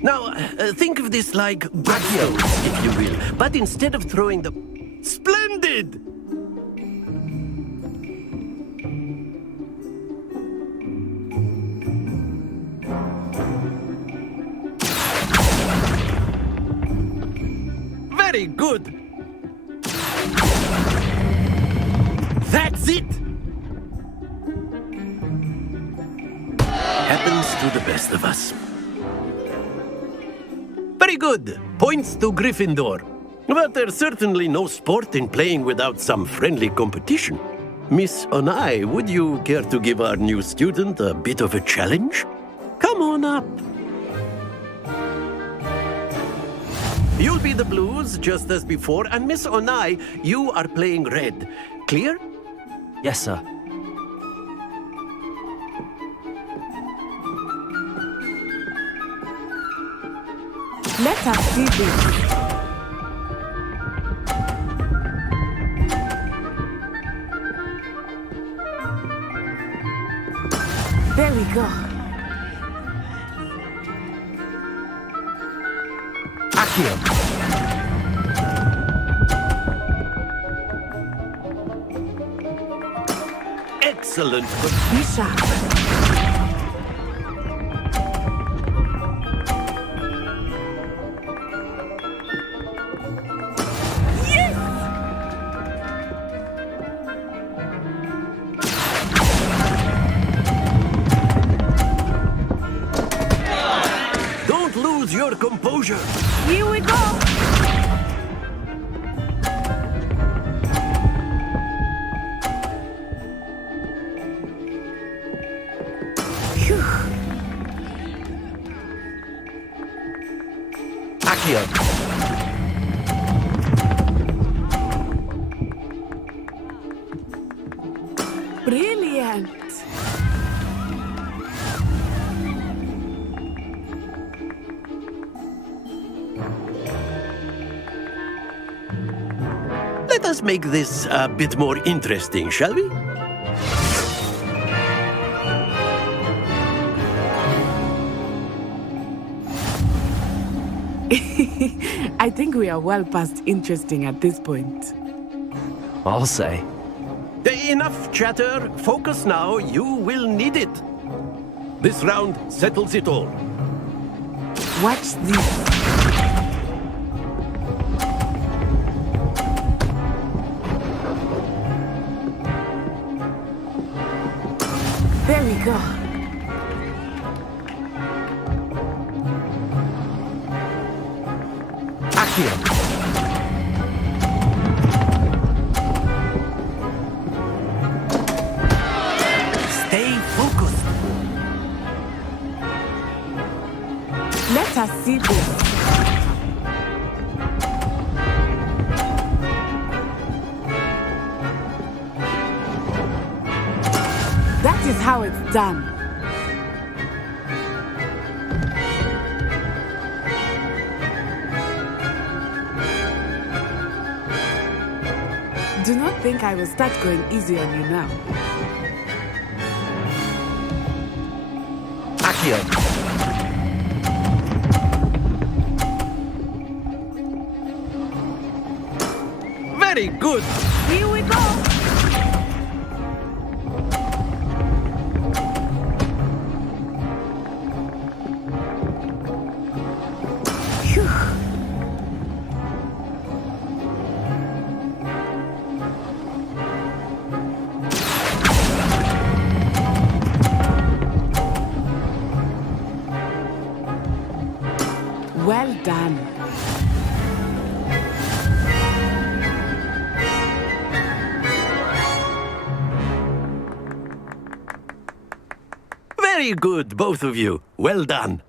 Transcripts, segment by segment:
Now, think of this like Bacchios, if you will. But instead of throwing the... Splendid! Very good! That's it! Happens to the best of us. Very good. Points to Gryffindor. But there's certainly no sport in playing without some friendly competition. Miss Onai, would you care to give our new student a bit of a challenge? Come on up. You'll be the blues, just as before, and Miss Onai, you are playing red. Clear? Yes, sir. Let us see this. There we go. Accio. Excellent. Be sharp. Your composure. Here we go. Phew. Accio. Brilliant. Let us make this a bit more interesting, shall we? I think we are well past interesting at this point. I'll say. Enough chatter. Focus now. You will need it. This round settles it all. Watch this. There we go. Accio. Stay focused. Let us see this. That is how it's done. Do not think I will start going easy on you now. Accio. Very good. Here we go. Phew. Well done. Very good, both of you. Well done.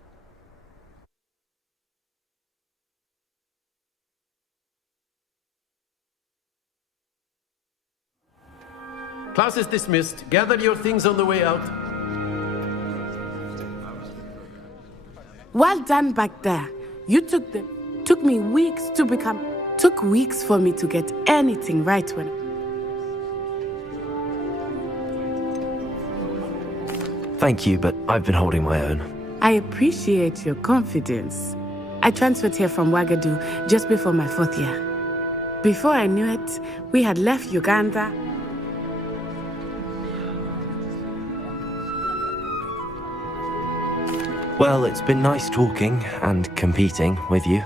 Class is dismissed. Gather your things on the way out. Well done back there. You took me weeks to become... Took weeks for me to get anything right when... Thank you, but I've been holding my own. I appreciate your confidence. I transferred here from Ouagadougou just before my 4th year. Before I knew it, we had left Uganda. Well, it's been nice talking and competing with you.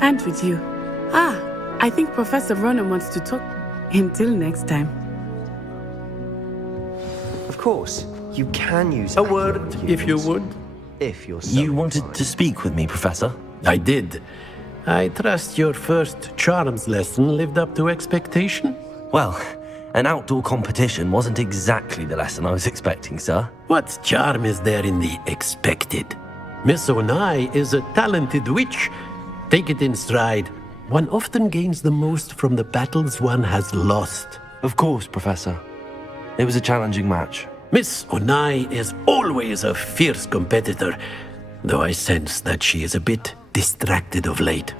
And with you. I think Professor Ronan wants to talk. Until next time. Of course, you can use A word, if you would. If you're so You wanted inclined. to speak with me, Professor? I did. I trust your first charms lesson lived up to expectation? Well, an outdoor competition wasn't exactly the lesson I was expecting, sir. What charm is there in the expected? Miss Onai is a talented witch. Take it in stride. One often gains the most from the battles one has lost. Of course, Professor. It was a challenging match. Miss Onai is always a fierce competitor, though I sense that she is a bit distracted of late.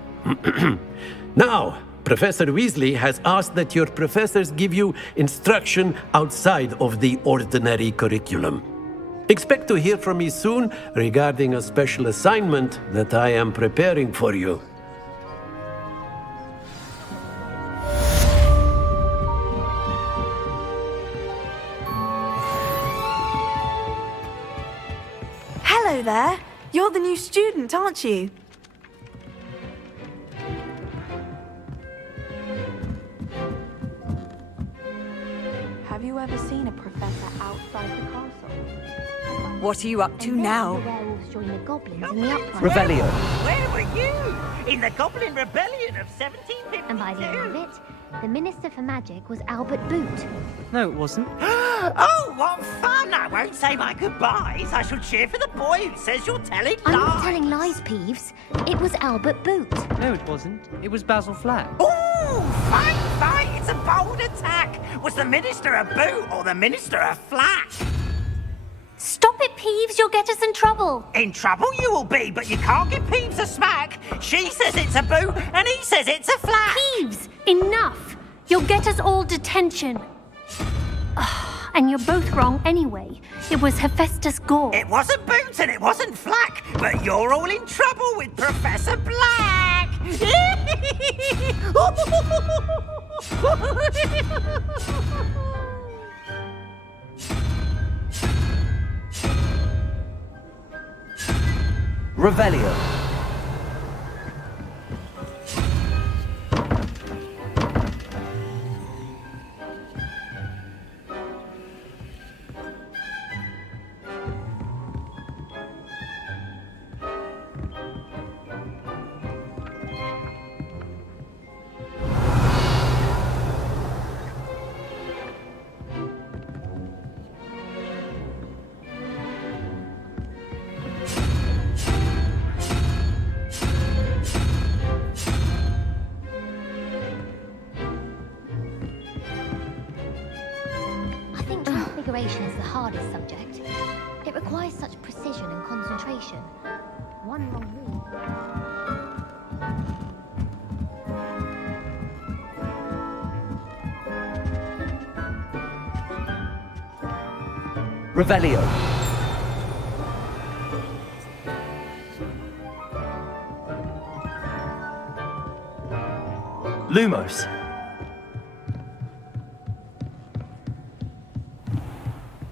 Now, Professor Weasley has asked that your professors give you instruction outside of the ordinary curriculum. Expect to hear from me soon regarding a special assignment that I am preparing for you. Hello there. You're the new student, aren't you? Have you ever seen a professor outside the castle? What are you up to now? The werewolves join the goblins in the uprising. Revelio. Where were you? In the Goblin Rebellion of 1752? And by the end of it, the Minister for Magic was Albert Boot. No, it wasn't. Oh, what fun! I won't say my goodbyes. I shall cheer for the boy who says you're telling lies. I'm not telling lies, Peeves. It was Albert Boot. No, it wasn't. It was Basil Flack. Ooh, fight! It's a bold attack. Was the Minister a boot or the Minister a flat? Stop it, Peeves. You'll get us in trouble. In trouble you will be, but you can't give Peeves a smack. She says it's a boot and he says it's a flat. Peeves, enough. You'll get us all detention. And you're both wrong anyway. It was Hephaestus Gore. It wasn't Boots and it wasn't Flack, but you're all in trouble with Professor Black! Revelio. I think transfiguration is the hardest subject. It requires such precision and concentration. One wrong move. Revelio. Lumos.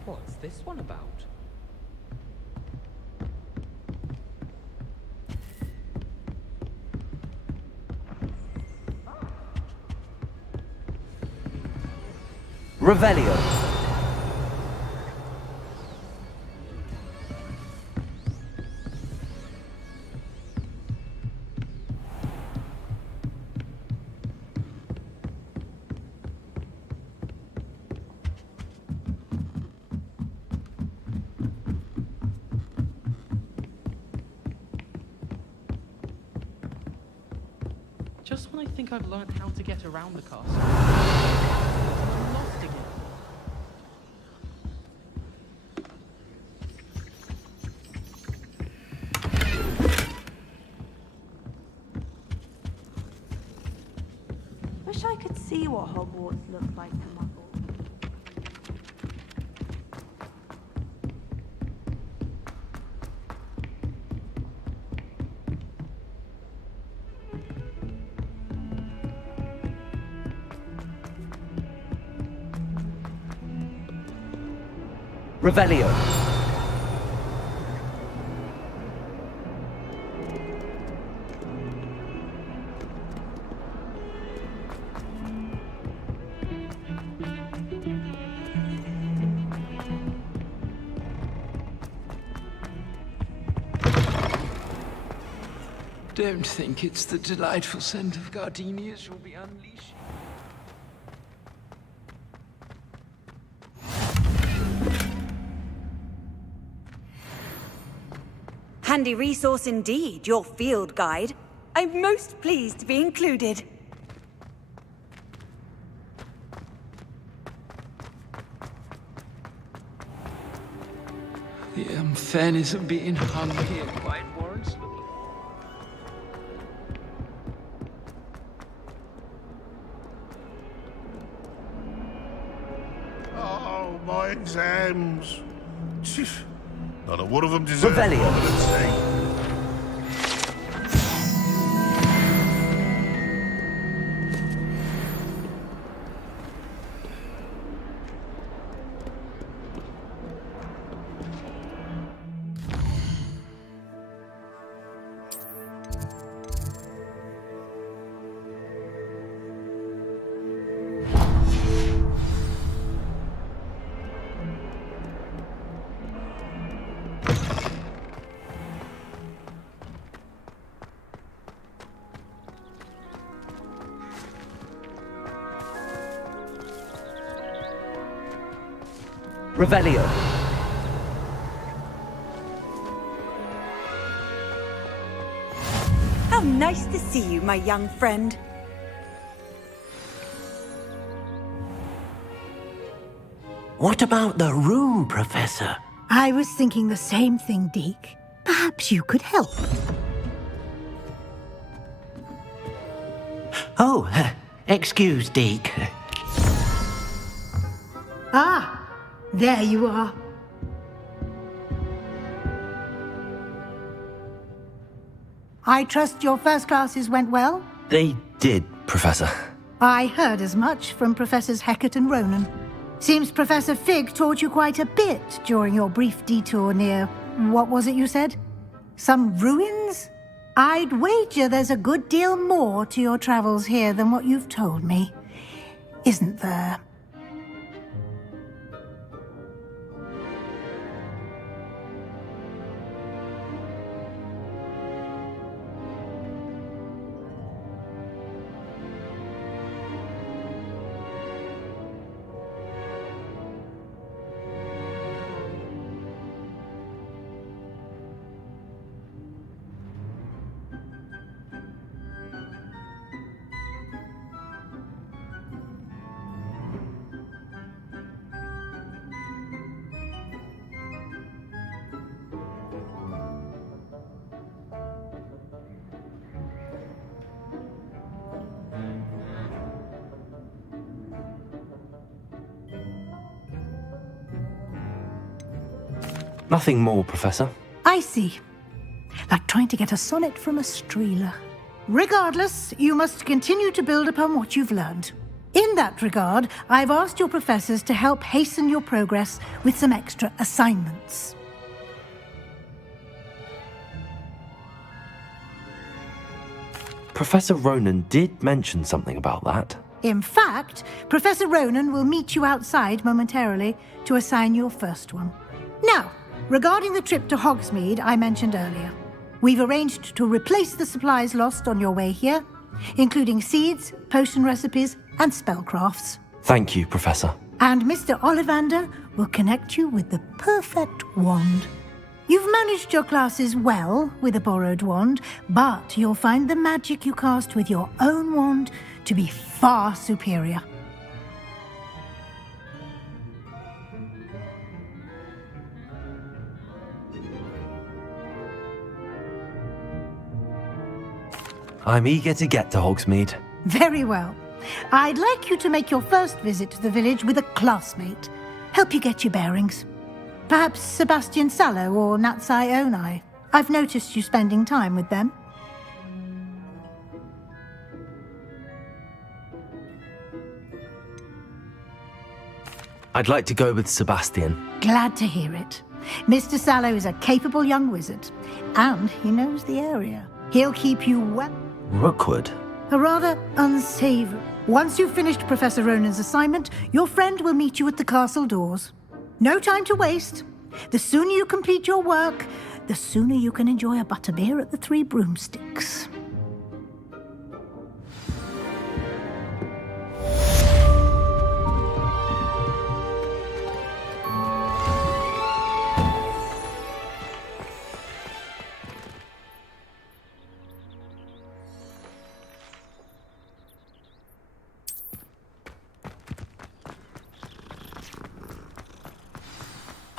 What's this one about? Revelio. Just when I think I've learned how to get around the castle, I'm lost again. Wish I could see what Hogwarts looks like to Muggle. Revelio. Don't think it's the delightful scent of gardenias you'll be unleashing. Handy resource indeed, your field guide. I'm most pleased to be included. The fairness of being hung here quite warrants looking. Oh, my exams. Not a one of them deserve Revelio. prominence. Revelio. How nice to see you, my young friend. What about the room, Professor? I was thinking the same thing, Deke. Perhaps you could help. Oh, excuse, Deke. Ah, there you are. I trust your first classes went well? They did, Professor. I heard as much from Professors Hecat and Ronan. Seems Professor Fig taught you quite a bit during your brief detour near... what was it you said? Some ruins? I'd wager there's a good deal more to your travels here than what you've told me. Isn't there? Nothing more, Professor. I see. Like trying to get a sonnet from a streeler. Regardless, you must continue to build upon what you've learned. In that regard, I've asked your professors to help hasten your progress with some extra assignments. Professor Ronan did mention something about that. In fact, Professor Ronan will meet you outside momentarily to assign your first one. Now, regarding the trip to Hogsmeade I mentioned earlier, we've arranged to replace the supplies lost on your way here, including seeds, potion recipes, and spellcrafts. Thank you, Professor. And Mr. Ollivander will connect you with the perfect wand. You've managed your classes well with a borrowed wand, but you'll find the magic you cast with your own wand to be far superior. I'm eager to get to Hogsmeade. Very well. I'd like you to make your first visit to the village with a classmate. Help you get your bearings. Perhaps Sebastian Sallow or Natsai Onai. I've noticed you spending time with them. I'd like to go with Sebastian. Glad to hear it. Mr. Sallow is a capable young wizard, and he knows the area. He'll keep you well. Rookwood? A rather unsavory. Once you've finished Professor Ronan's assignment, your friend will meet you at the castle doors. No time to waste. The sooner you complete your work, the sooner you can enjoy a butterbeer at the Three Broomsticks.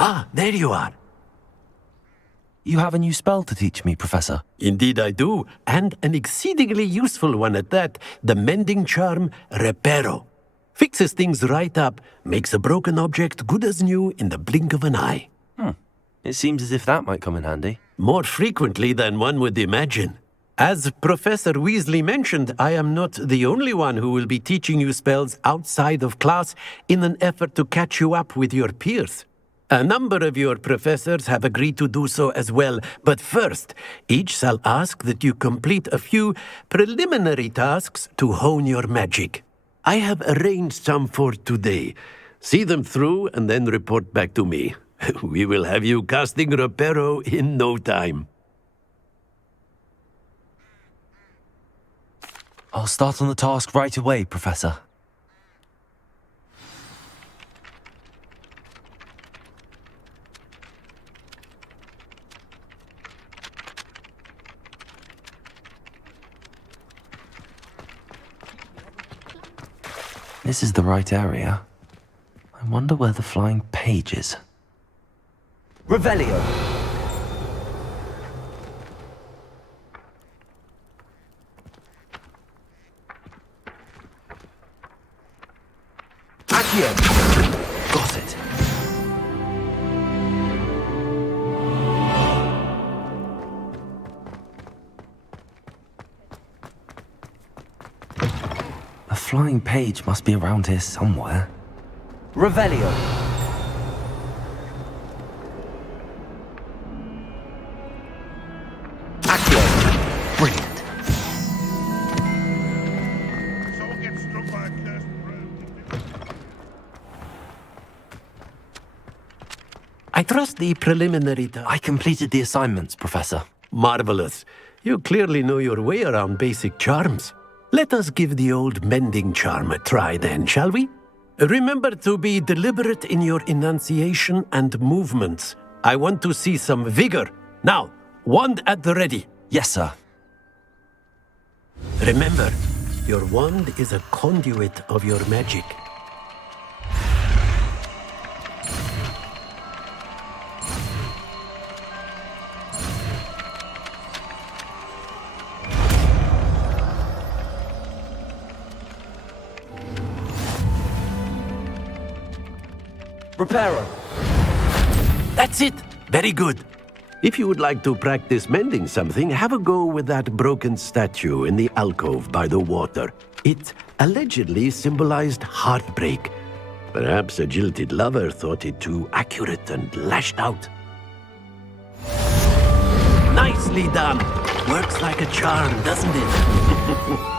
Ah, there you are. You have a new spell to teach me, Professor. Indeed I do, and an exceedingly useful one at that. The mending charm, Reparo. Fixes things right up, makes a broken object good as new in the blink of an eye. It seems as if that might come in handy. More frequently than one would imagine. As Professor Weasley mentioned, I am not the only one who will be teaching you spells outside of class in an effort to catch you up with your peers. A number of your professors have agreed to do so as well, but first, each shall ask that you complete a few preliminary tasks to hone your magic. I have arranged some for today. See them through and then report back to me. We will have you casting Reparo in no time. I'll start on the task right away, Professor. This is the right area. I wonder where the flying page is. Revelio! Accio! Got it. A flying page must be around here somewhere. Revelio! Accio! Brilliant. Someone gets struck by a cursed broom. I trust the preliminary I completed the assignments, Professor. Marvelous. You clearly know your way around basic charms. Let us give the old mending charm a try then, shall we? Remember to be deliberate in your enunciation and movements. I want to see some vigor. Now, wand at the ready. Yes, sir. Remember, your wand is a conduit of your magic. Reparo. That's it. Very good. If you would like to practice mending something, have a go with that broken statue in the alcove by the water. It allegedly symbolized heartbreak. Perhaps a jilted lover thought it too accurate and lashed out. Nicely done. Works like a charm, doesn't it?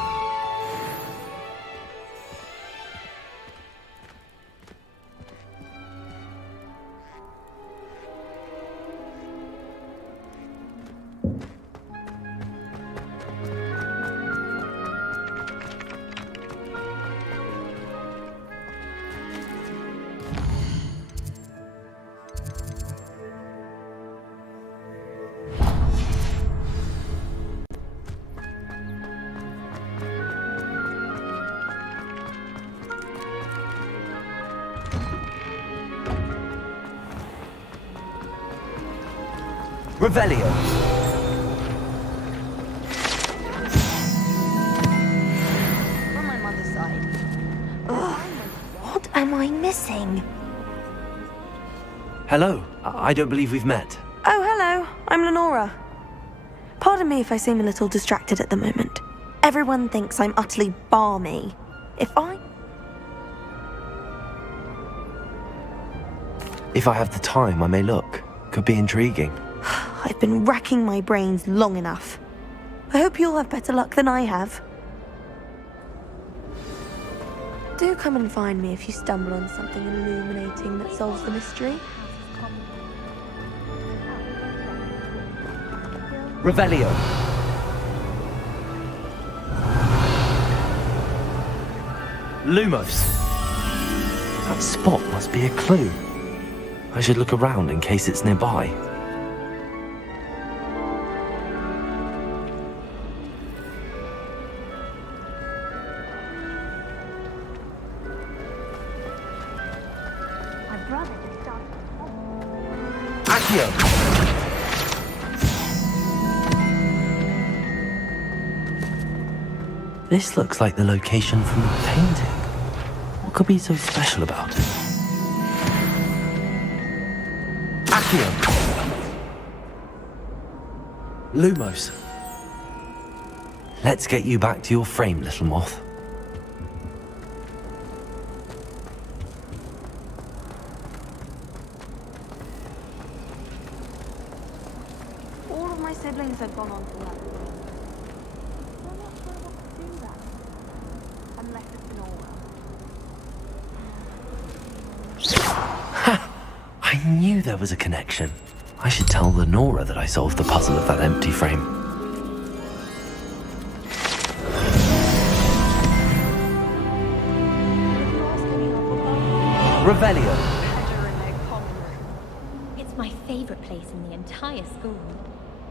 Revelio. On my mother's side. Ugh, what am I missing? Hello. I don't believe we've met. Oh, hello. I'm Lenora. Pardon me if I seem a little distracted at the moment. Everyone thinks I'm utterly balmy. If I... If I have the time, I may look. Could be intriguing. I've been racking my brains long enough. I hope you'll have better luck than I have. Do come and find me if you stumble on something illuminating that solves the mystery. Revelio. Lumos. That spot must be a clue. I should look around in case it's nearby. My brother just started. Accio! This looks like the location from the painting. What could be so special about it? Accio! Lumos. Let's get you back to your frame, little moth. All of my siblings had gone on to that. I'm not sure what to do that. Unless it's an aura. I knew there was a connection. I should tell Lenora that I solved the puzzle of that empty frame. Revelio. It's my favorite place in the entire school.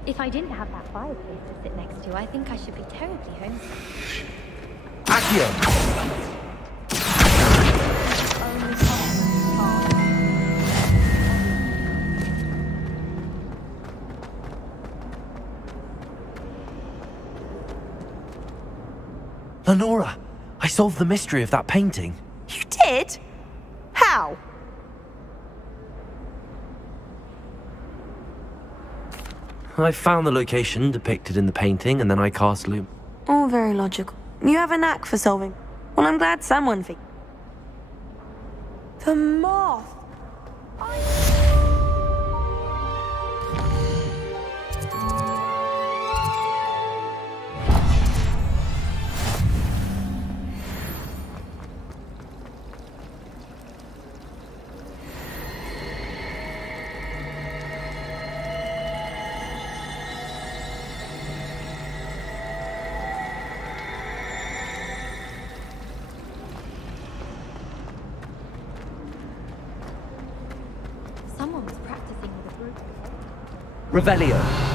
If I didn't have that fireplace to sit next to, I think I should be terribly homesick. Accio. Lenora, I solved the mystery of that painting. You did? How? I found the location depicted in the painting, and then I cast Loom. All very logical. You have a knack for solving. Well, I'm glad someone figured. The moth! Someone was practicing with a group. Revelio.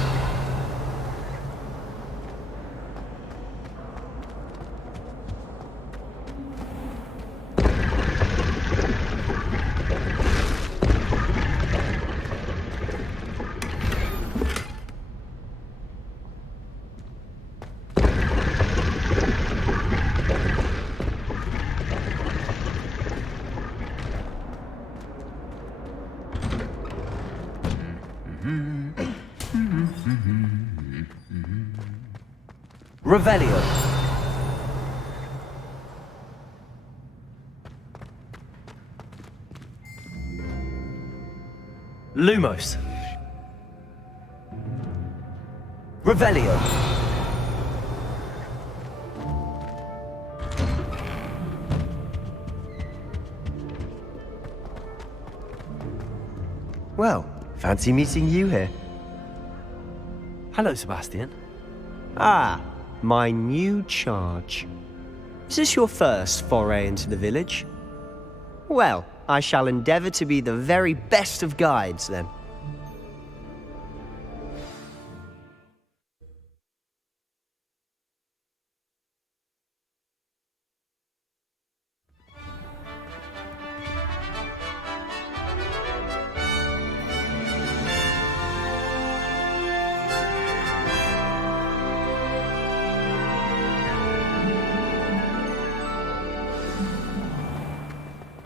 Revelio. Lumos. Revelio. Well, fancy meeting you here. Hello, Sebastian. Ah, my new charge. Is this your first foray into the village? Well, I shall endeavour to be the very best of guides, then.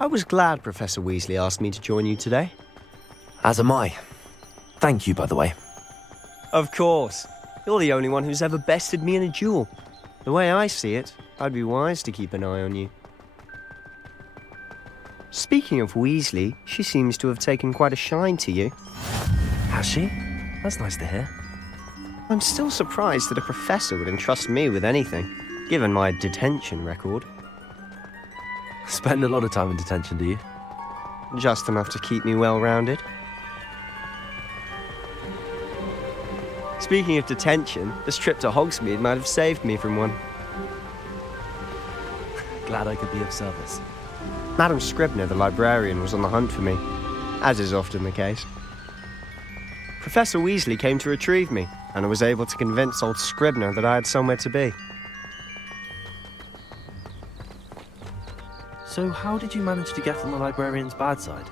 I was glad Professor Weasley asked me to join you today. As am I. Thank you, by the way. Of course. You're the only one who's ever bested me in a duel. The way I see it, I'd be wise to keep an eye on you. Speaking of Weasley, she seems to have taken quite a shine to you. Has she? That's nice to hear. I'm still surprised that a professor would entrust me with anything, given my detention record. Spend a lot of time in detention, do you? Just enough to keep me well-rounded. Speaking of detention, this trip to Hogsmeade might have saved me from one. Glad I could be of service. Madam Scribner, the librarian, was on the hunt for me, as is often the case. Professor Weasley came to retrieve me, and I was able to convince old Scribner that I had somewhere to be. So how did you manage to get on the librarian's bad side?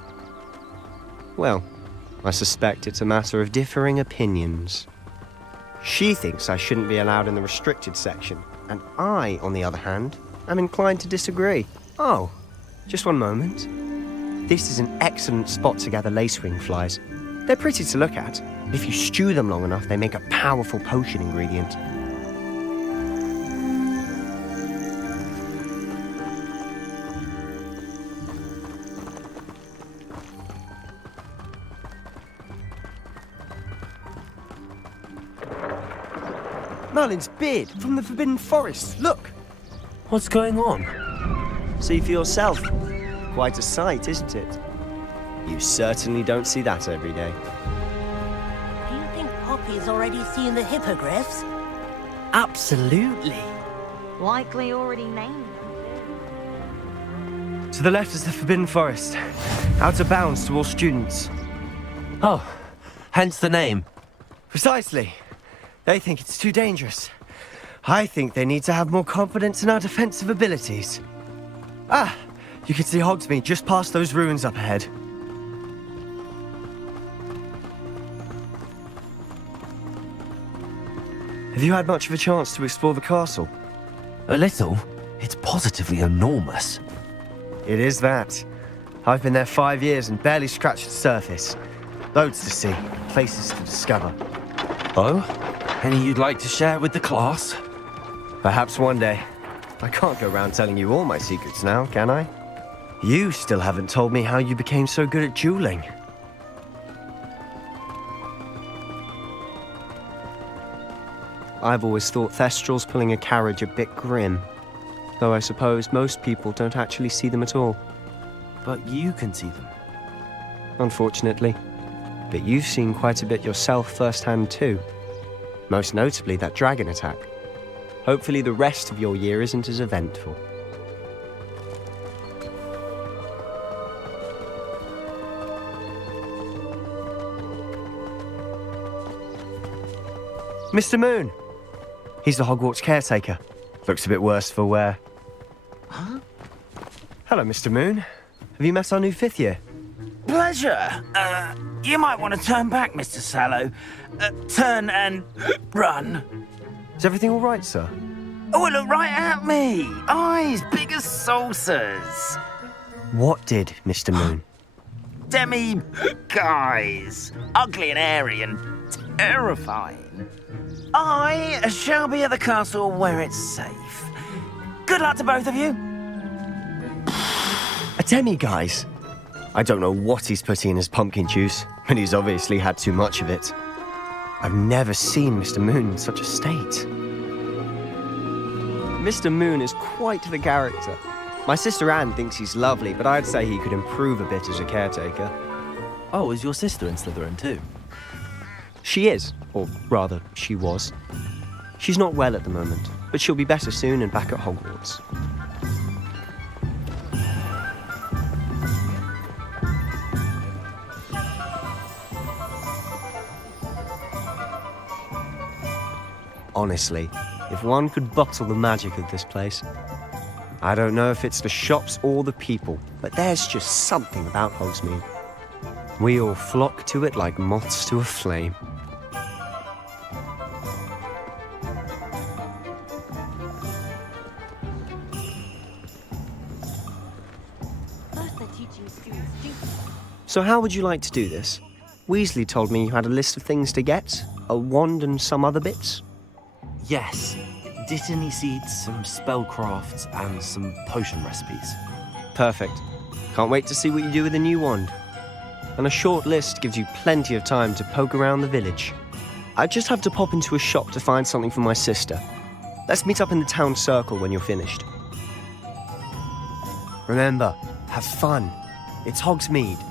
Well, I suspect it's a matter of differing opinions. She thinks I shouldn't be allowed in the restricted section, and I, on the other hand, am inclined to disagree. Oh, just one moment. This is an excellent spot to gather lacewing flies. They're pretty to look at, but if you stew them long enough, they make a powerful potion ingredient. Merlin's beard from the Forbidden Forest. Look! What's going on? See for yourself. Quite a sight, isn't it? You certainly don't see that every day. Do you think Poppy's already seen the hippogriffs? Absolutely. Likely already named. To the left is the Forbidden Forest. Out of bounds to all students. Oh, hence the name. Precisely. They think it's too dangerous. I think they need to have more confidence in our defensive abilities. Ah, you can see Hogsmeade just past those ruins up ahead. Have you had much of a chance to explore the castle? A little. It's positively enormous. It is that. I've been there 5 years and barely scratched the surface. Loads to see, places to discover. Oh? Any you'd like to share with the class? Perhaps one day. I can't go around telling you all my secrets now, can I? You still haven't told me how you became so good at dueling. I've always thought Thestrals pulling a carriage a bit grim. Though I suppose most people don't actually see them at all. But you can see them. Unfortunately. But you've seen quite a bit yourself firsthand too. Most notably that dragon attack. Hopefully the rest of your year isn't as eventful. Mr. Moon! He's the Hogwarts caretaker. Looks a bit worse for wear. Huh? Hello, Mr. Moon. Have you met our new 5th year? Pleasure. You might want to turn back, Mr. Sallow. Turn and run. Is everything all right, sir? Oh, look right at me. Eyes big as saucers. What did, Mr. Moon? Guys. Ugly and airy and terrifying. I shall be at the castle where it's safe. Good luck to both of you. A demi-guise? I don't know what he's putting in his pumpkin juice, but he's obviously had too much of it. I've never seen Mr. Moon in such a state. Mr. Moon is quite the character. My sister Anne thinks he's lovely, but I'd say he could improve a bit as a caretaker. Oh, is your sister in Slytherin too? She is, or rather, she was. She's not well at the moment, but she'll be better soon and back at Hogwarts. Honestly, if one could bottle the magic of this place. I don't know if it's the shops or the people, but there's just something about Hogsmeade. We all flock to it like moths to a flame. First they're teaching students duty. So how would you like to do this? Weasley told me you had a list of things to get, a wand and some other bits. Yes. Dittany seeds, some spellcrafts, and some potion recipes. Perfect. Can't wait to see what you do with the new wand. And a short list gives you plenty of time to poke around the village. I just have to pop into a shop to find something for my sister. Let's meet up in the town circle when you're finished. Remember, have fun. It's Hogsmeade.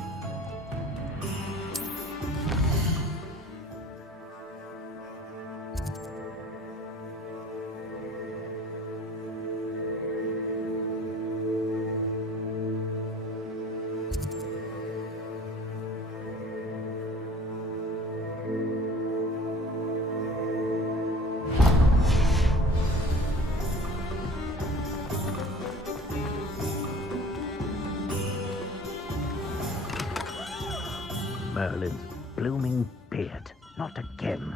Merlin's blooming beard. Not again.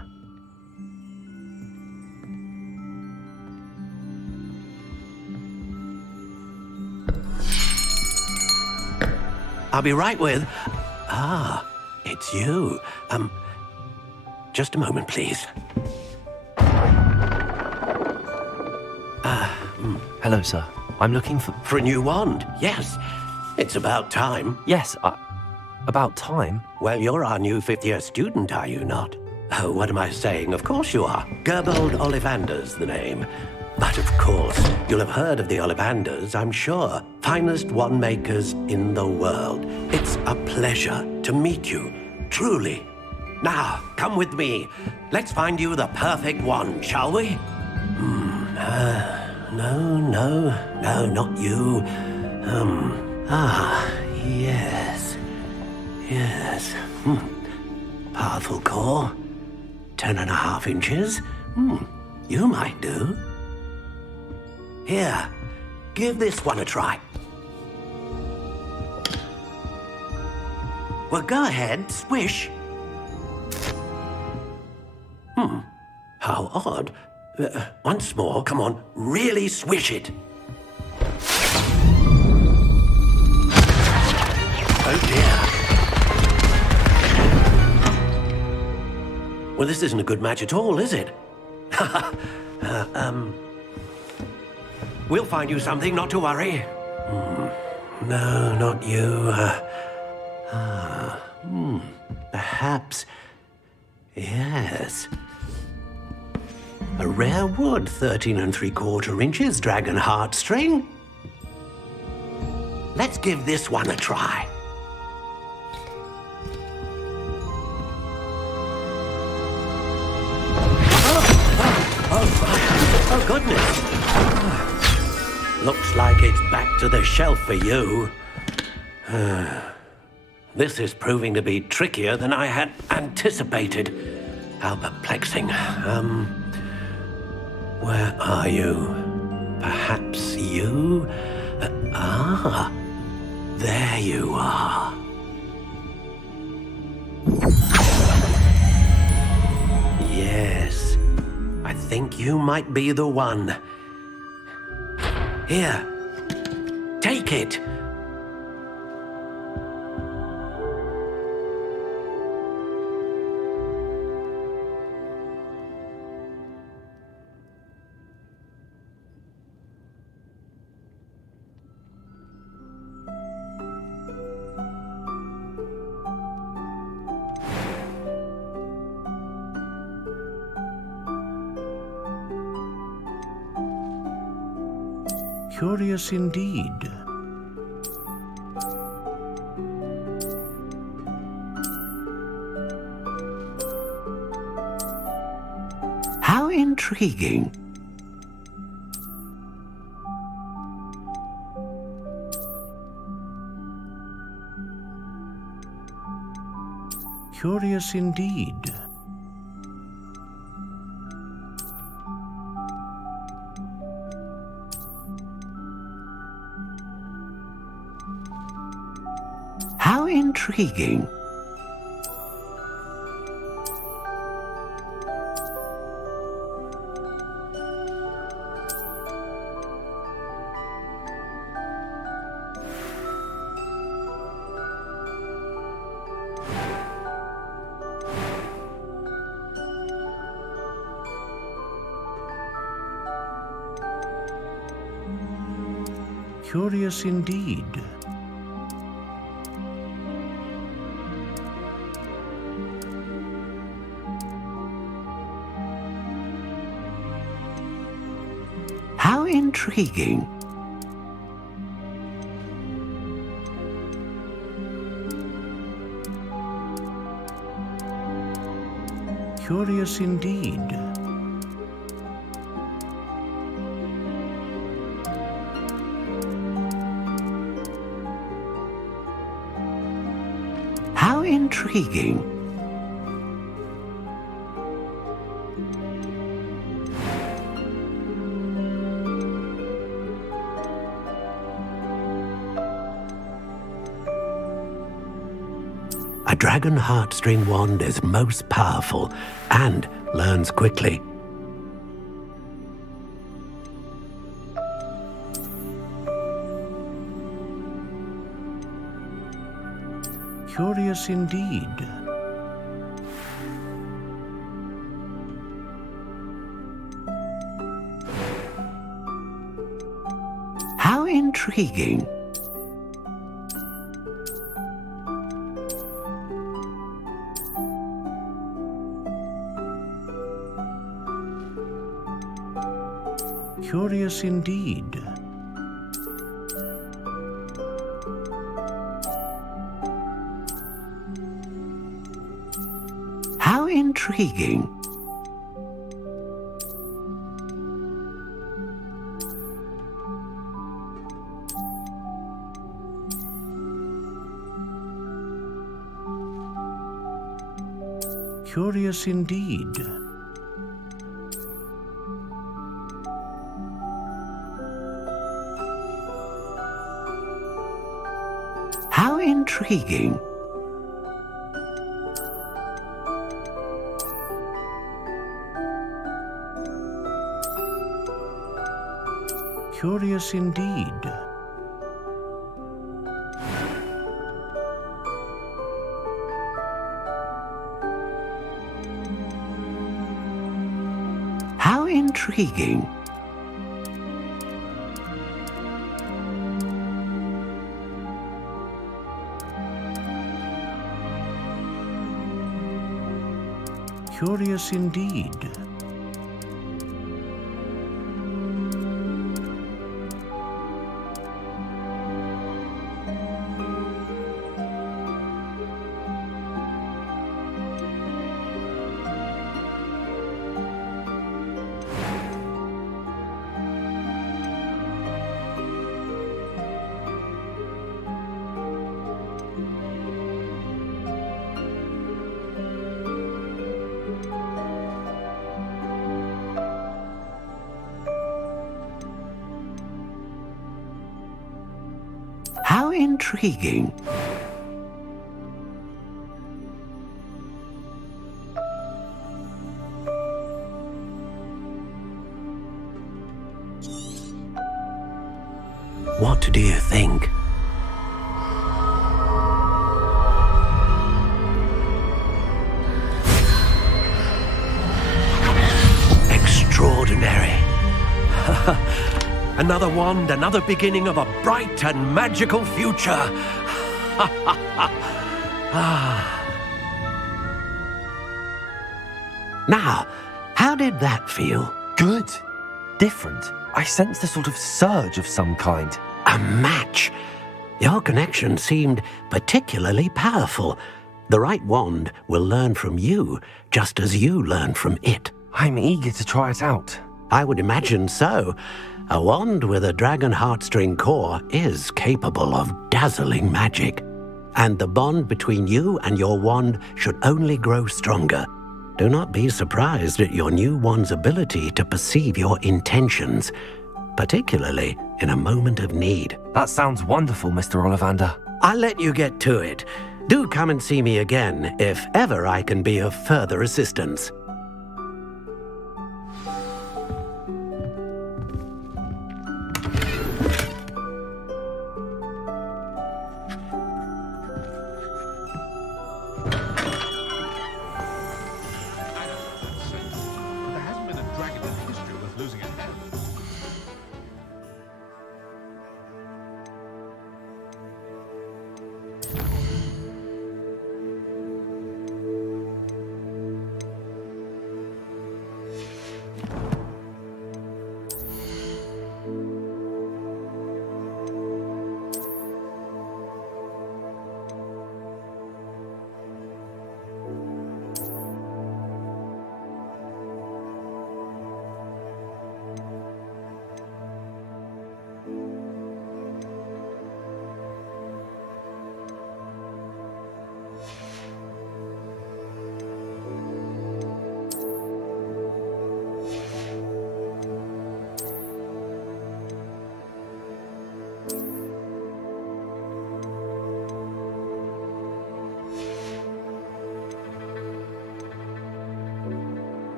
I'll be right with... Ah, it's you. Just a moment, please. Hello, sir. I'm looking for... For a new wand, yes. It's about time. Yes, about time? Well, you're our new fifth-year student, are you not? Oh, what am I saying? Of course you are. Gerbold Ollivander's the name. But of course, you'll have heard of the Ollivanders, I'm sure. Finest wand makers in the world. It's a pleasure to meet you, truly. Now, come with me. Let's find you the perfect wand, shall we? No, not you. Yes. Powerful core. 10.5 inches. You might do. Here, give this one a try. Well, go ahead, swish. How odd. Once more, come on, really swish it. Oh dear. Well, this isn't a good match at all, is it? We'll find you something, not to worry. No, not you. Perhaps. Yes. A rare wood, 13 3/4 inches, dragon heartstring. Let's give this one a try. Oh, goodness. Looks like it's back to the shelf for you. This is proving to be trickier than I had anticipated. How perplexing. Where are you? Perhaps you? There you are. Yes, I think you might be the one. Here, take it. Curious indeed. How intriguing. Curious indeed. How intriguing. Curious indeed. intriguing. Curious indeed. How intriguing. A dragon heartstring wand is most powerful and learns quickly. Curious indeed. How intriguing. Curious indeed. How intriguing. Curious indeed. How intriguing. Curious indeed. How intriguing. Curious indeed. How intriguing. What do you think? Extraordinary. Another wand, another beginning of a bright and magical future. Now, how did that feel? Good. Different. I sensed a sort of surge of some kind. A match. Your connection seemed particularly powerful. The right wand will learn from you, just as you learn from it. I'm eager to try it out. I would imagine so. A wand with a dragon heartstring core is capable of dazzling magic. And the bond between you and your wand should only grow stronger. Do not be surprised at your new wand's ability to perceive your intentions, particularly in a moment of need. That sounds wonderful, Mr. Ollivander. I'll let you get to it. Do come and see me again if ever I can be of further assistance. There hasn't been a dragon in history worth losing a head.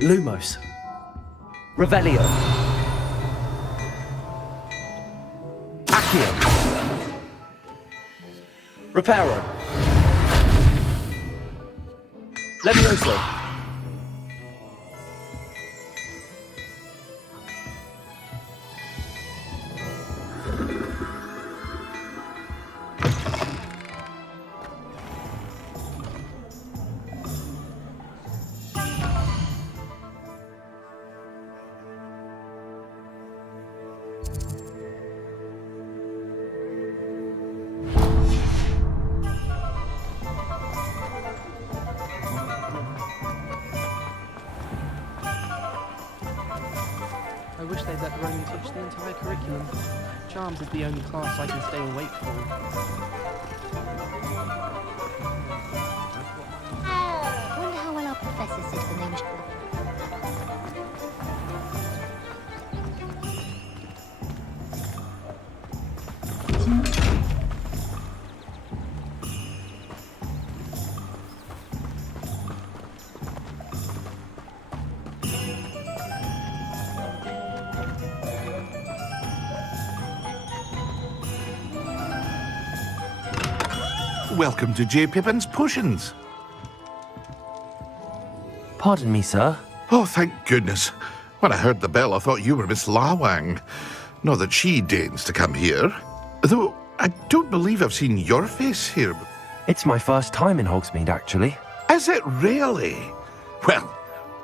Lumos. Revelio. Accio. Reparo. Levioso. I wish they'd let Ronan teach the entire curriculum. Charms is the only class I can stay awake for. I wonder how well our professor said the name. Welcome to J. Pippin's Potions. Pardon me, sir. Oh, thank goodness. When I heard the bell, I thought you were Miss Lawang. Not that she deigns to come here. Though, I don't believe I've seen your face here. It's my first time in Hogsmeade, actually. Is it really? Well,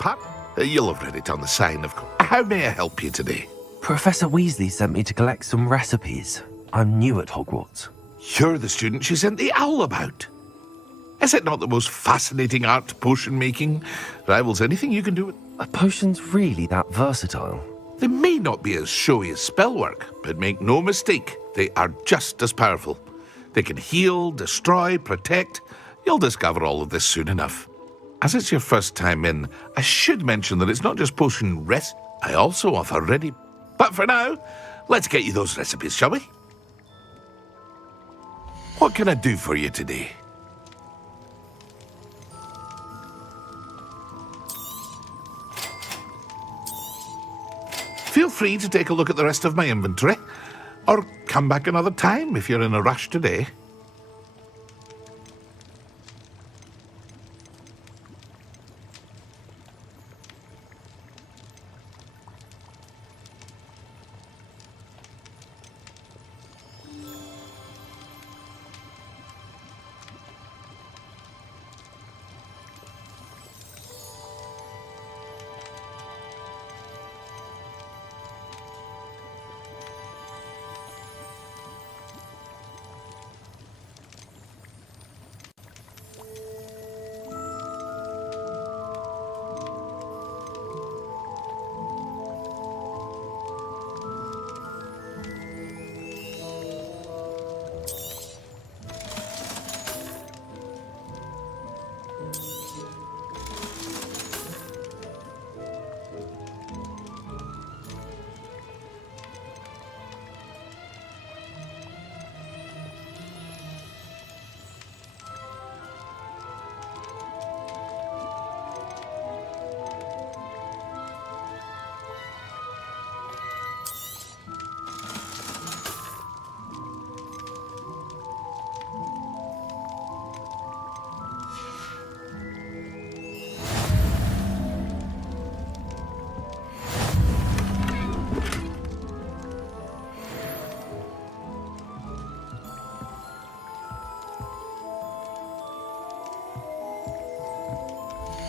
Pat, you'll have read it on the sign, of course. How may I help you today? Professor Weasley sent me to collect some recipes. I'm new at Hogwarts. You're the student she sent the owl about. Is it not the most fascinating art potion making? Rivals anything you can do with... Are potions really that versatile? They may not be as showy as spellwork, but make no mistake, they are just as powerful. They can heal, destroy, protect. You'll discover all of this soon enough. As it's your first time in, I should mention that it's not just potion rest. I also offer ready... But for now, let's get you those recipes, shall we? What can I do for you today? Feel free to take a look at the rest of my inventory, or come back another time if you're in a rush today.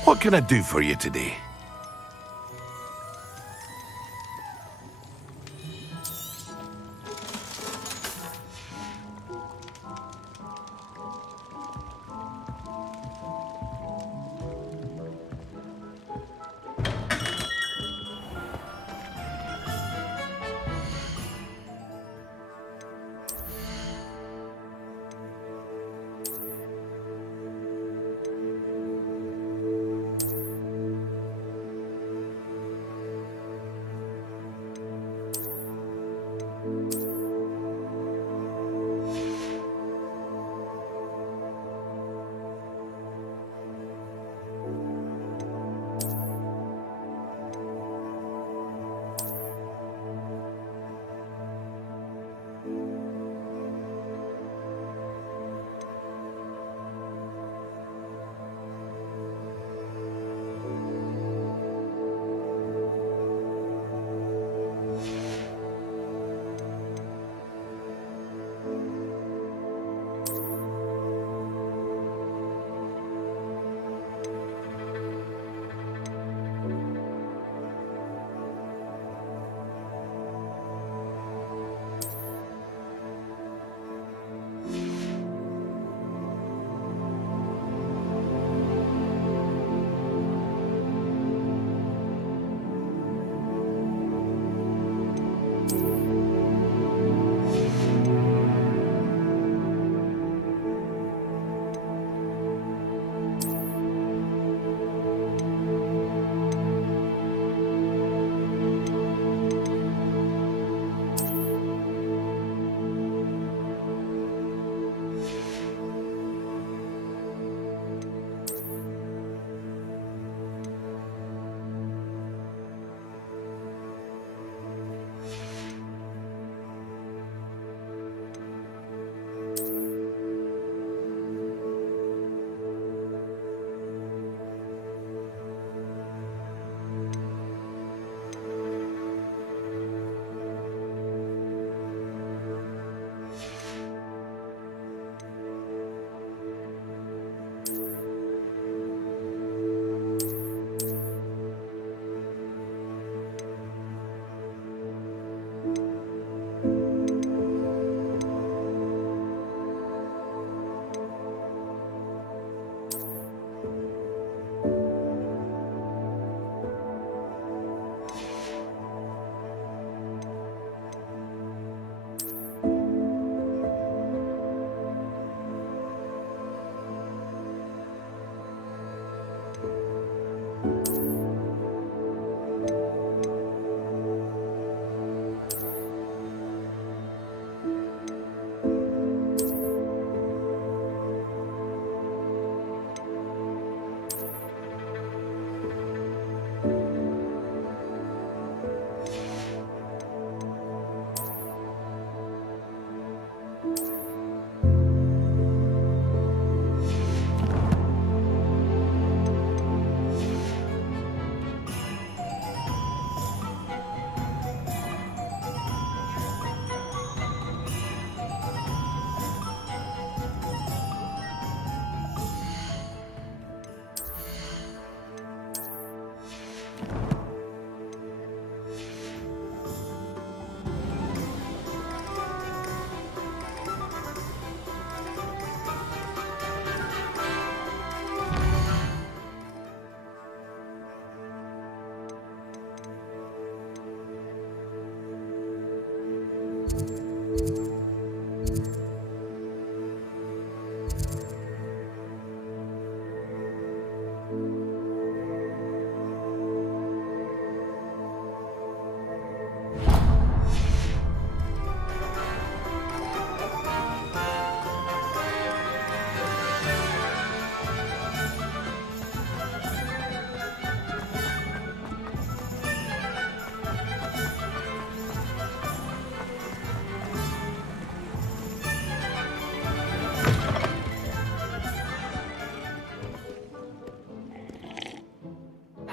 What can I do for you today?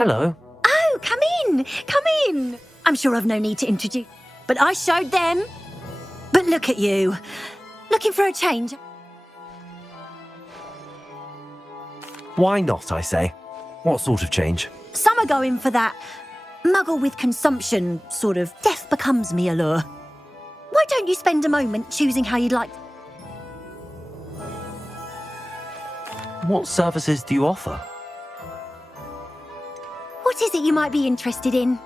Hello. Oh, come in! Come in! I'm sure I've no need to introduce, but I showed them. But look at you. Looking for a change? Why not, I say? What sort of change? Some are going for that muggle with consumption, sort of death becomes me allure. Why don't you spend a moment choosing how you'd like... What services do you offer? What is it you might be interested in?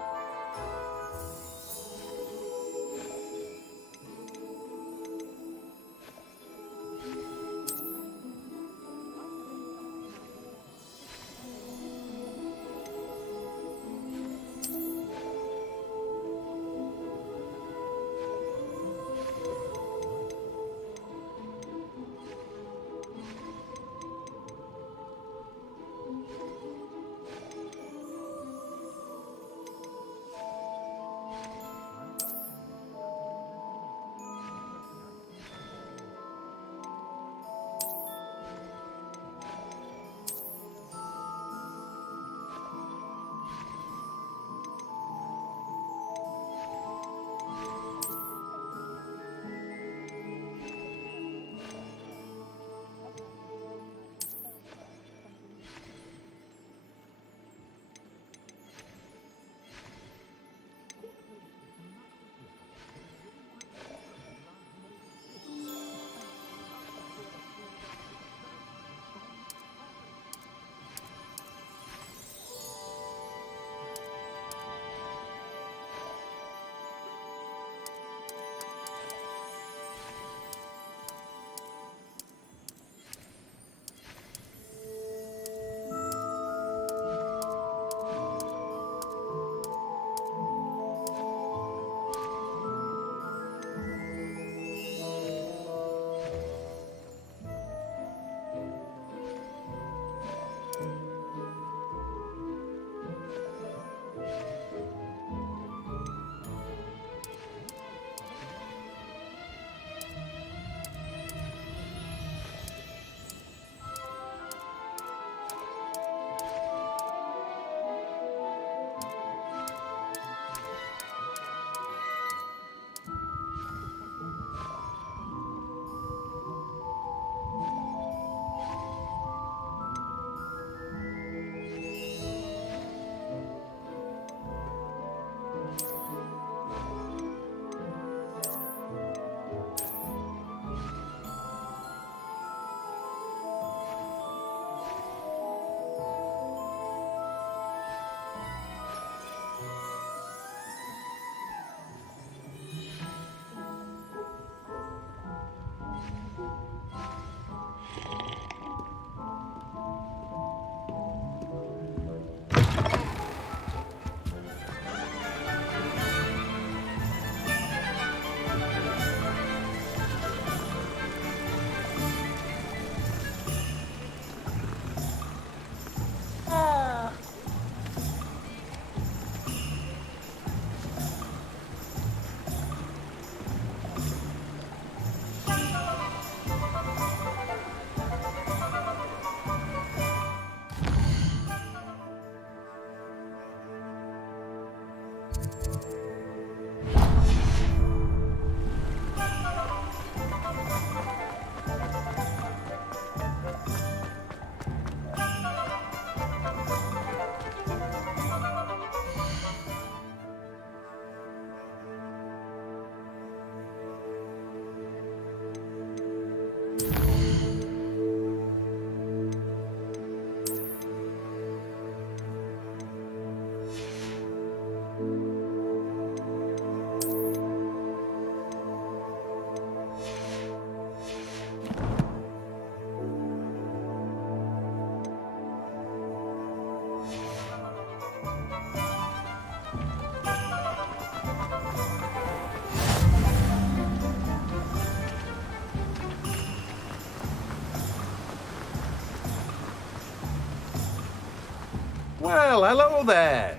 Well, hello there.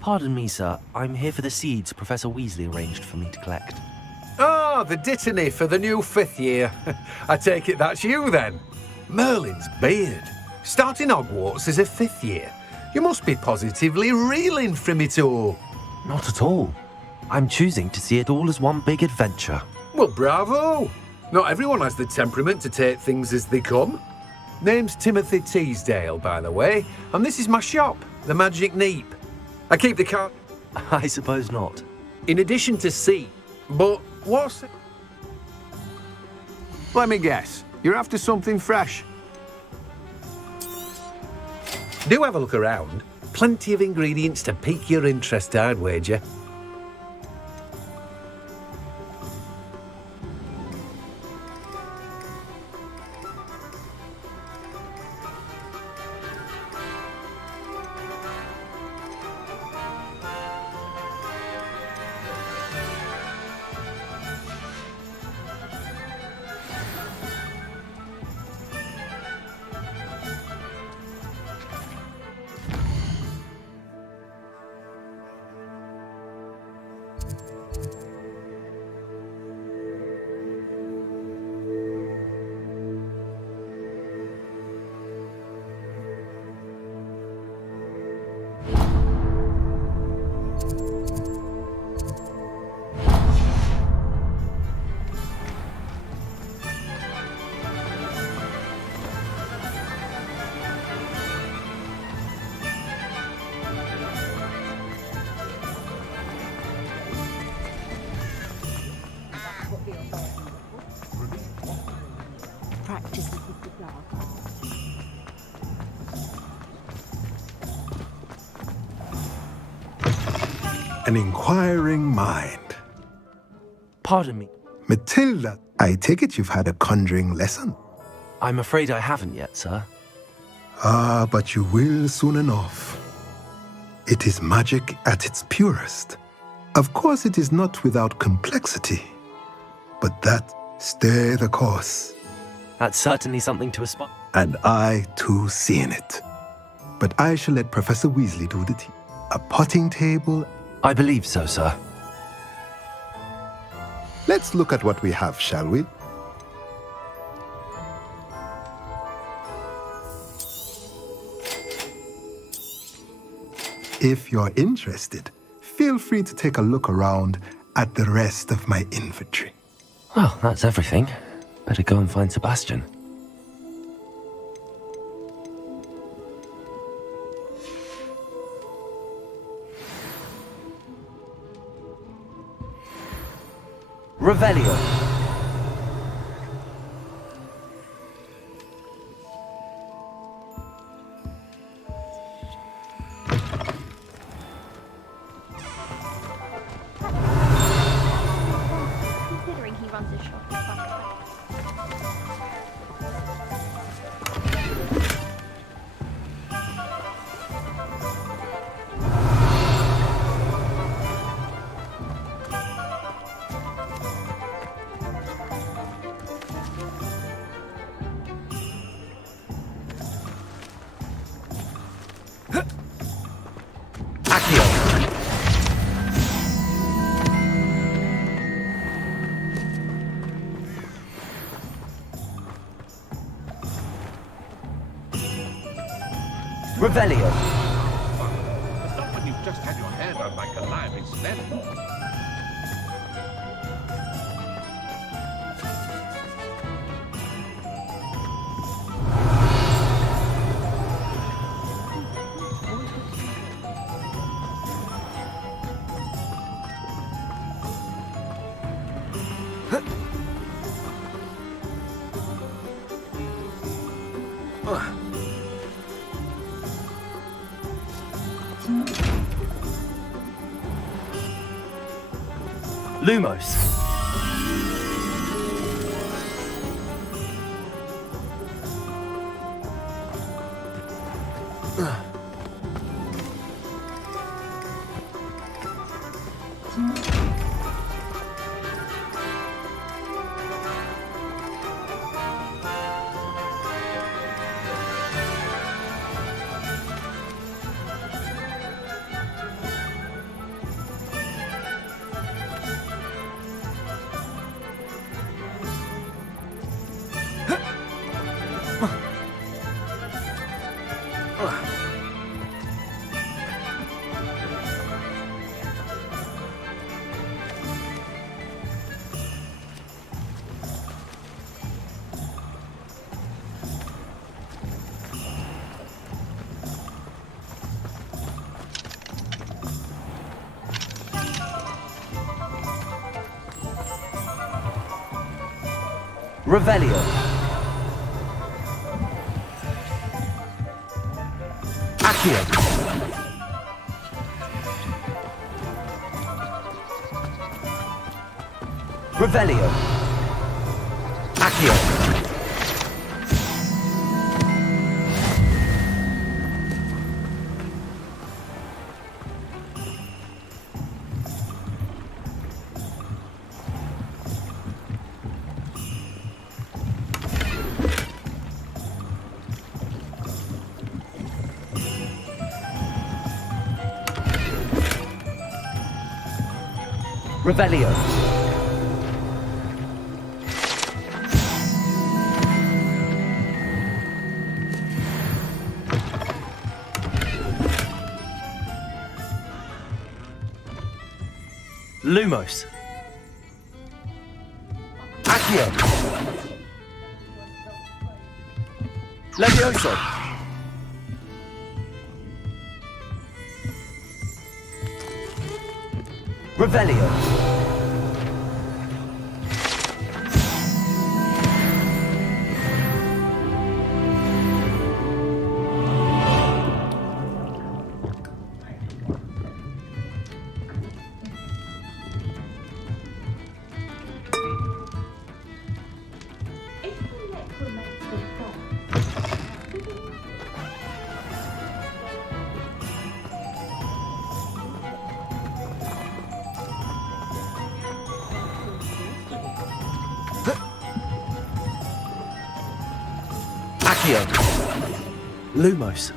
Pardon me, sir. I'm here for the seeds Professor Weasley arranged for me to collect. Oh, the dittany for the new 5th year. I take it that's you then. Merlin's beard. Starting Hogwarts as a 5th year. You must be positively reeling from it all. Not at all. I'm choosing to see it all as one big adventure. Well, bravo. Not everyone has the temperament to take things as they come. Name's Timothy Teasdale, by the way, and this is my shop, the Magic Neep. I keep the car... I suppose not. In addition to C, but what's... Let me guess. You're after something fresh. Do have a look around. Plenty of ingredients to pique your interest, I'd wager. An inquiring mind. Pardon me. Matilda, I take it you've had a conjuring lesson. I'm afraid I haven't yet, sir. Ah, but you will soon enough. It is magic at its purest. Of course, it is not without complexity. But that, stay the course. That's certainly something to aspire. And I, too, see in it. But I shall let Professor Weasley do the tea. A potting table. I believe so, sir. Let's look at what we have, shall we? If you're interested, feel free to take a look around at the rest of my inventory. Well, that's everything. Better go and find Sebastian. Revelio. Considering he runs his shop in front of Revelio. But not when you've just had your hair done like a live experiment. Lumos. Revelio. Accio. Revelio. Accio. Revelio. Lumos. Accio. Levioso. Revelio. Accio. Lumos.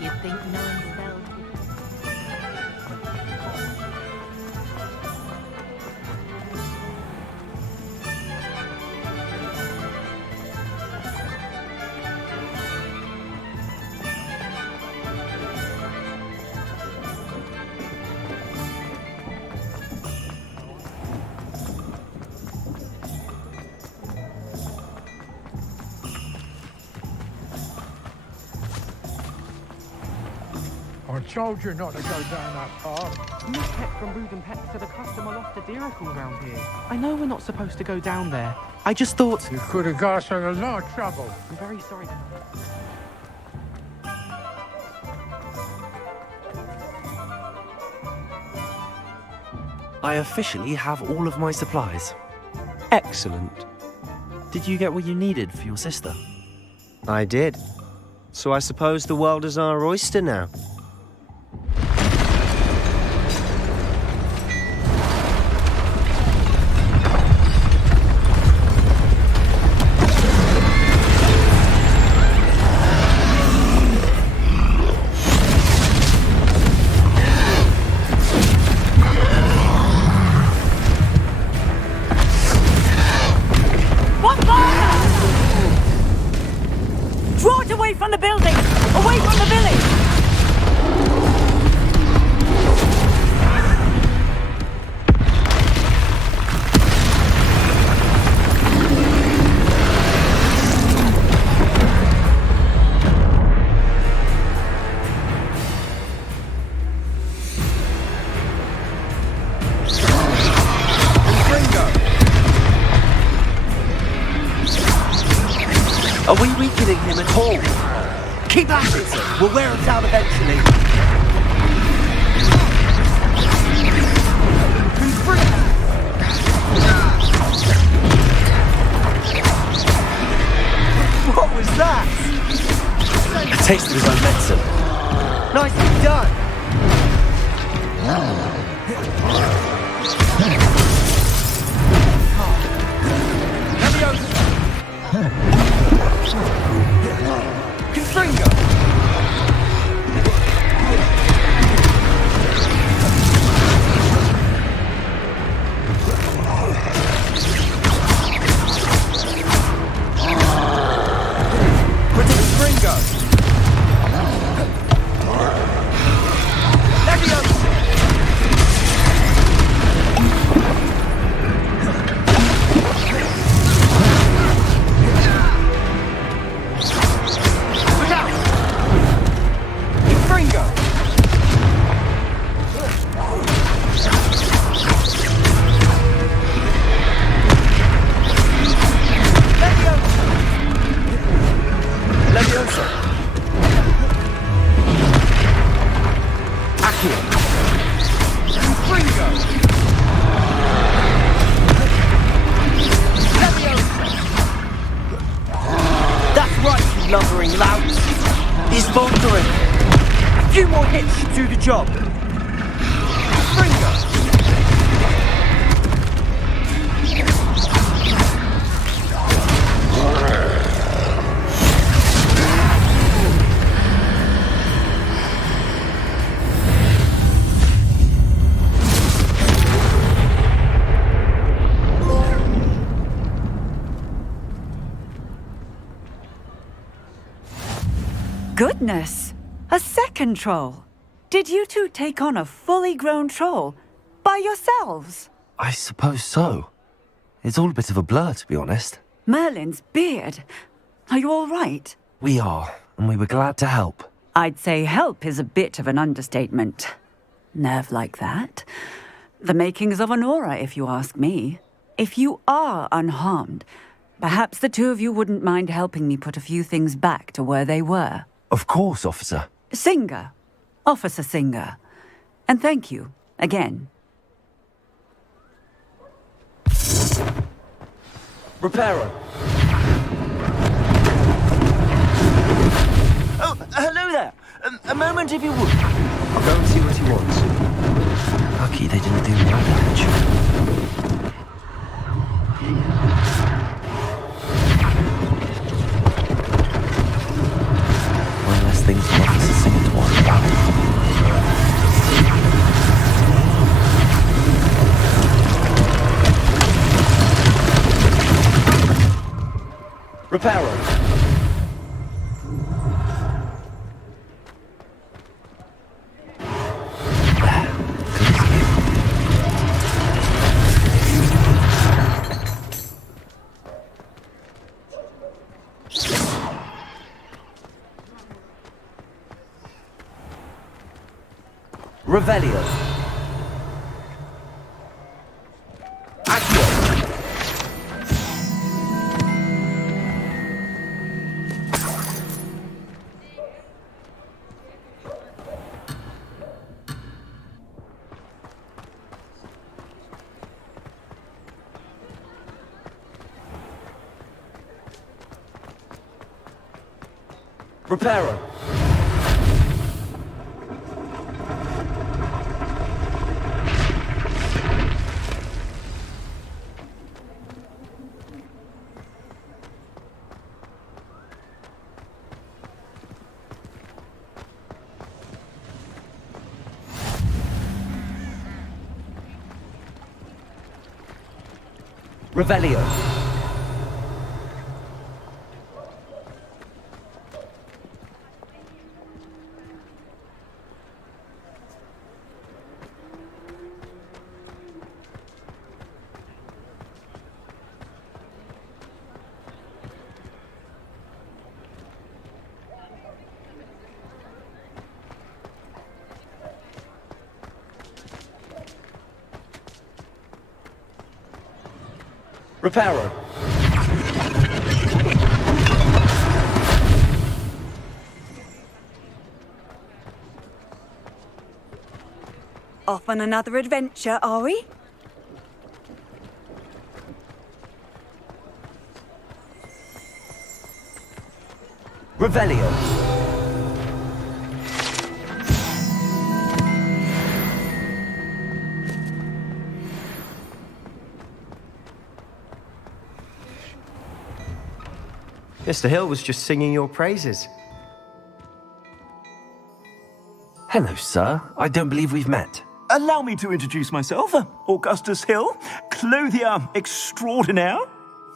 You think no one spelled? I told you not to go down that path. Miss Pet from Brood and Pet said a customer lost a diricle around here. I know we're not supposed to go down there. I just thought... You could have got us in a lot of trouble. I'm very sorry. I officially have all of my supplies. Excellent. Did you get what you needed for your sister? I did. So I suppose the world is our oyster now. Draw it away from the building! Away from the village! Are we weakening him at all? Keep at it, sir. We'll wear him down eventually. What was that? A taste of his own medicine. Nicely done. Few more hits should do the job. Springer! Goodness! A second troll! Did you two take on a fully grown troll by yourselves? I suppose so. It's all a bit of a blur, to be honest. Merlin's beard. Are you all right? We are, and we were glad to help. I'd say help is a bit of an understatement. Nerve like that. The makings of an aura, if you ask me. If you are unharmed, perhaps the two of you wouldn't mind helping me put a few things back to where they were. Of course, officer. Singer. Officer Singer. And thank you, again. Repairer. Oh, hello there. A moment if you would. I'll go and see what he wants. Lucky they didn't do more damage. One less thing for Officer Singer to worry about. Repairer. Revelio. Accio. Repairer. Revelio. Repairer. Off on another adventure, are we? Revelio. Mr. Hill was just singing your praises. Hello, sir. I don't believe we've met. Allow me to introduce myself, Augustus Hill, clothier extraordinaire.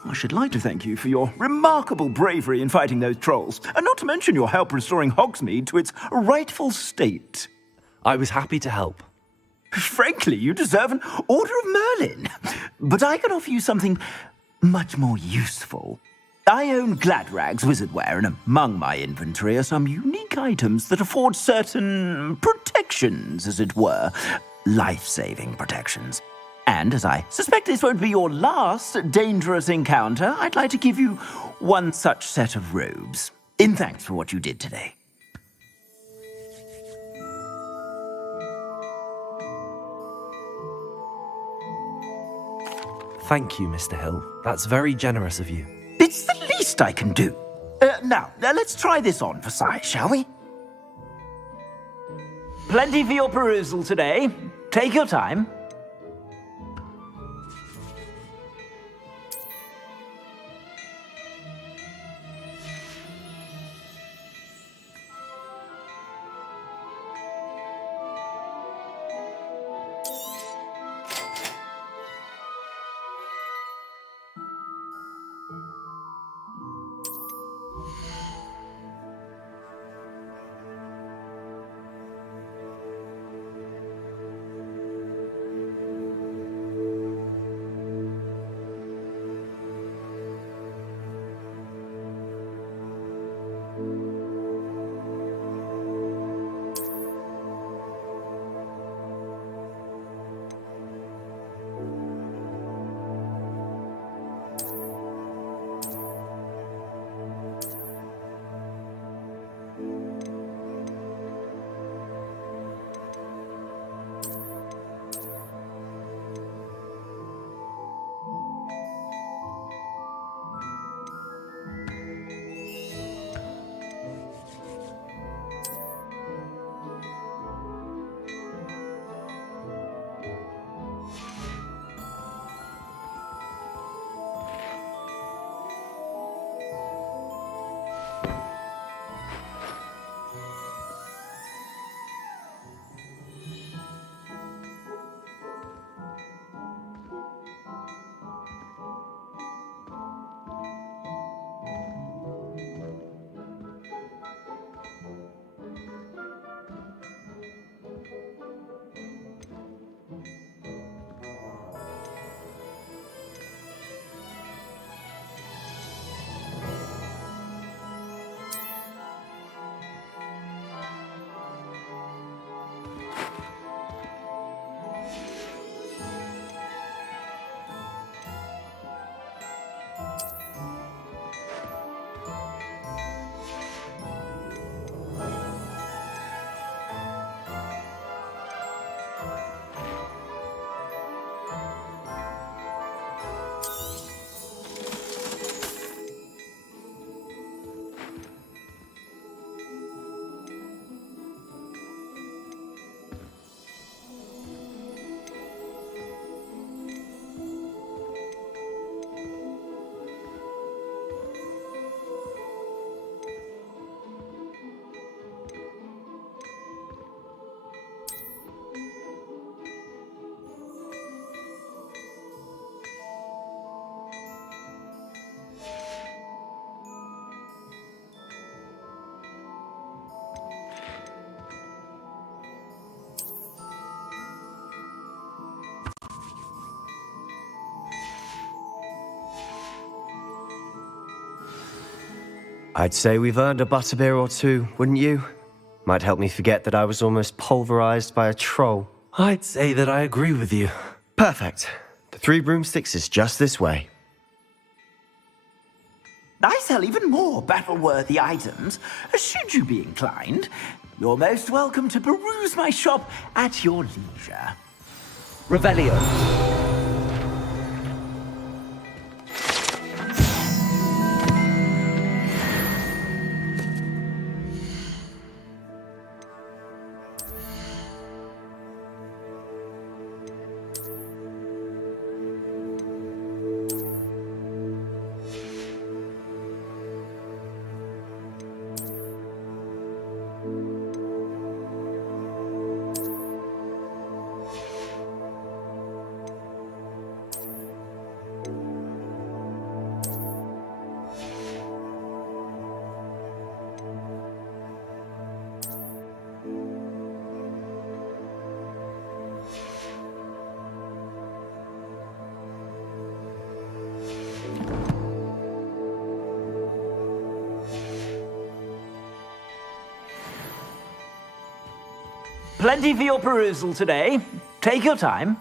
I should like to thank you for your remarkable bravery in fighting those trolls, and not to mention your help restoring Hogsmeade to its rightful state. I was happy to help. Frankly, you deserve an Order of Merlin. But I can offer you something much more useful. I own Gladrag's wizardware, and among my inventory are some unique items that afford certain protections, as it were. Life-saving protections. And as I suspect this won't be your last dangerous encounter, I'd like to give you one such set of robes, in thanks for what you did today. Thank you, Mr. Hill. That's very generous of you. It's the least I can do. Now, let's try this on for size, shall we? Plenty for your perusal today. Take your time. I'd say we've earned a butterbeer or two, wouldn't you? Might help me forget that I was almost pulverized by a troll. I'd say that I agree with you. Perfect. The 3 broomsticks is just this way. I sell even more battle-worthy items, should you be inclined. You're most welcome to peruse my shop at your leisure. Revelio. Plenty for your perusal today. Take your time.